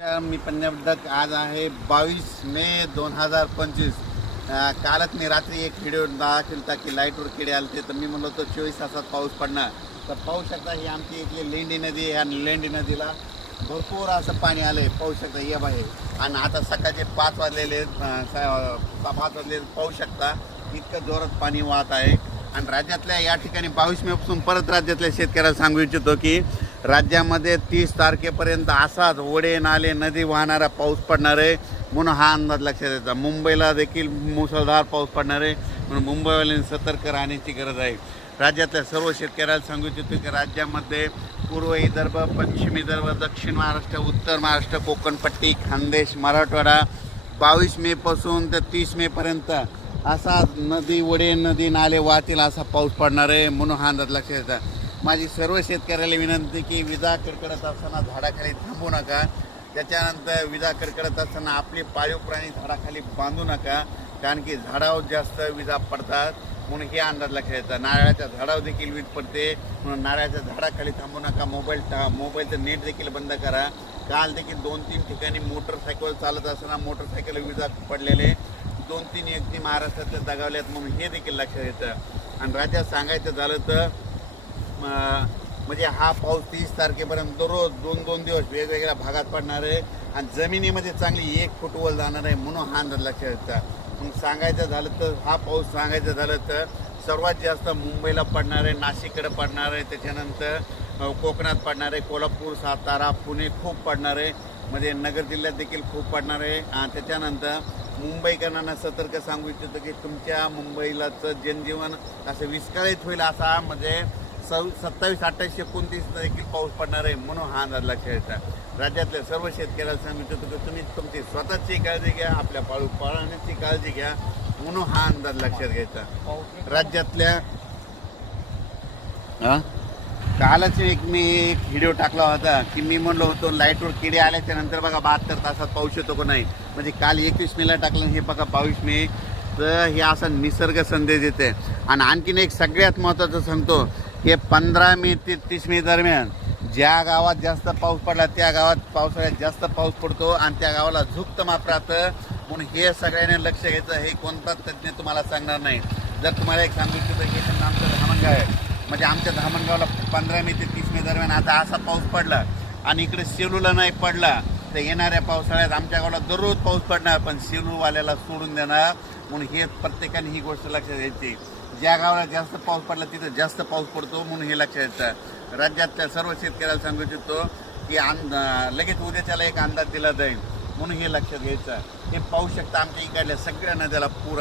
मी पंजाबडक आज आहे 22 मे 2025. कालच मी रात्री एक व्हिडिओ दाखवला की लाईटवर किडे आले तर मी म्हणलो तो 24 तासात पाऊस पडणार. तर पाहू शकता ही आमची इथली लेंडी नदी आहे. ह्या लेंडी नदीला भरपूर असं पाणी आले पाहू शकता या बाहेर. आणि आता सकाळचे 5 वाजलेले 5 वाजले पाहू शकता इतकं जोरात पाणी वाहत आहे. आणि राज्यातल्या या ठिकाणी 22 मेपासून परत राज्यातल्या शेतकऱ्याला सांगू इच्छितो की राज्यामध्ये 30 तारखेपर्यंत असाच ओढे नाले नदी वाहणारा पाऊस पडणार आहे म्हणून हा अंदाज लक्षात येतो. मुंबईला देखील मुसळधार पाऊस पडणार आहे म्हणून मुंबईवाल्यांनी सतर्क राहण्याची गरज आहे. राज्यातल्या सर्व शेतकऱ्याला सांगू इच्छितो की राज्यामध्ये पूर्व विदर्भ, पश्चिम विदर्भ, दक्षिण महाराष्ट्र, उत्तर महाराष्ट्र, कोकणपट्टी, खानदेश, मराठवाडा 22 मेपासून ते 30 मेपर्यंत असा नदी ओढे नदी नाले वाहतील असा पाऊस पडणार आहे म्हणून हा अंदाज लक्षात येतात. माझी सर्व शेतकऱ्याला विनंती की विजा कडकडत असताना झाडाखाली थांबू नका. त्याच्यानंतर विजा कडकडत असताना आपले पाळीव प्राणी झाडाखाली बांधू नका, कारण की झाडावर जास्त विजा पडतात म्हणून हे अंदाज लक्षात येतात. नारळाच्या झाडावर देखील वीज पडते म्हणून नारळाच्या झाडाखाली थांबू नका. मोबाईलचं नेट देखील बंद करा. काल देखील 2-3 ठिकाणी मोटरसायकल चालत असताना मोटरसायकल विजा पडलेले 2-3 व्यक्ती महाराष्ट्रातल्या दगावल्यात म्हणून हे देखील लक्षात येतं. आणि राज्यात सांगायचं झालं तर म्हणजे हा पाऊस 30 तारखेपर्यंत दररोज 2-2 दिवस वेगवेगळ्या भागात पडणार आहे आणि जमिनीमध्ये चांगली 1 फूट वर जाणार आहे म्हणून हा अंदाज लक्षात येतात. मग सांगायचं झालं तर हा पाऊस सांगायचं झालं तर सर्वात जास्त मुंबईला पडणार आहे, नाशिककडे पडणार आहे, त्याच्यानंतर कोकणात पडणार आहे, कोल्हापूर, सातारा, पुणे खूप पडणार आहे, म्हणजे नगर जिल्ह्यात देखील खूप पडणार आहे. त्याच्यानंतर मुंबईकरांना सतर्क सांगू इच्छितो की तुमच्या मुंबईलाचं जनजीवन असं विस्कळीत होईल असा म्हणजे 27, 28, 29 देखील पाऊस पडणार आहे म्हणून हा अंदाज लक्षात येतात. राज्यातल्या सर्व शेतकऱ्याला सांगू इच्छितो की तुम्ही तुमची स्वतःची काळजी घ्या, आपल्या पाळण्याची काळजी घ्या म्हणून हा अंदाज लक्षात घ्यायचा. राज्यातल्या कालच मी एक व्हिडिओ टाकला होता की मी म्हणलो होतो लाईटवर किडे आल्याच्या नंतर बघा 72 तासात पाऊस येतो का नाही. म्हणजे काल 21 मेला टाकलं, हे बघा 22 मे. तर हे असा निसर्ग संदेश येते. आणि आणखीन एक सगळ्यात महत्त्वाचं सांगतो की 15 मे ते 30 मे दरम्यान ज्या गावात जास्त पाऊस पडला त्या गावात पावसाळ्यात जास्त पाऊस पडतो आणि त्या गावाला झुकत माप राहतं म्हणून हे सगळ्यांनी लक्ष घ्यायचं. हे कोणताच तज्ज्ञ तुम्हाला सांगणार नाही. जर तुम्हाला एक सांगू इच्छितो की आमचं धामणगाव आहे, म्हणजे आमच्या धामणगावला 15 मे ते 30 मे दरम्यान आता असा पाऊस पडला आणि इकडे सेलूला नाही पडला तर येणाऱ्या पावसाळ्यात आमच्या गावाला दररोज पाऊस पडणार पण सेलूवाल्याला सोडून देणार म्हणून हे प्रत्येकाने ही गोष्ट लक्षात घ्यायची. ज्या गावाला जास्त पाऊस पडला तिथं जास्त पाऊस पडतो म्हणून हे लक्षात येतं. राज्यातल्या सर्व शेतकऱ्याला सांगू इच्छितो की लगेच उद्याच्याला एक अंदाज दिला जाईल म्हणून हे लक्षात घ्यायचं. हे पाहू शकता आमच्या इकडल्या सगळ्या नद्याला पूर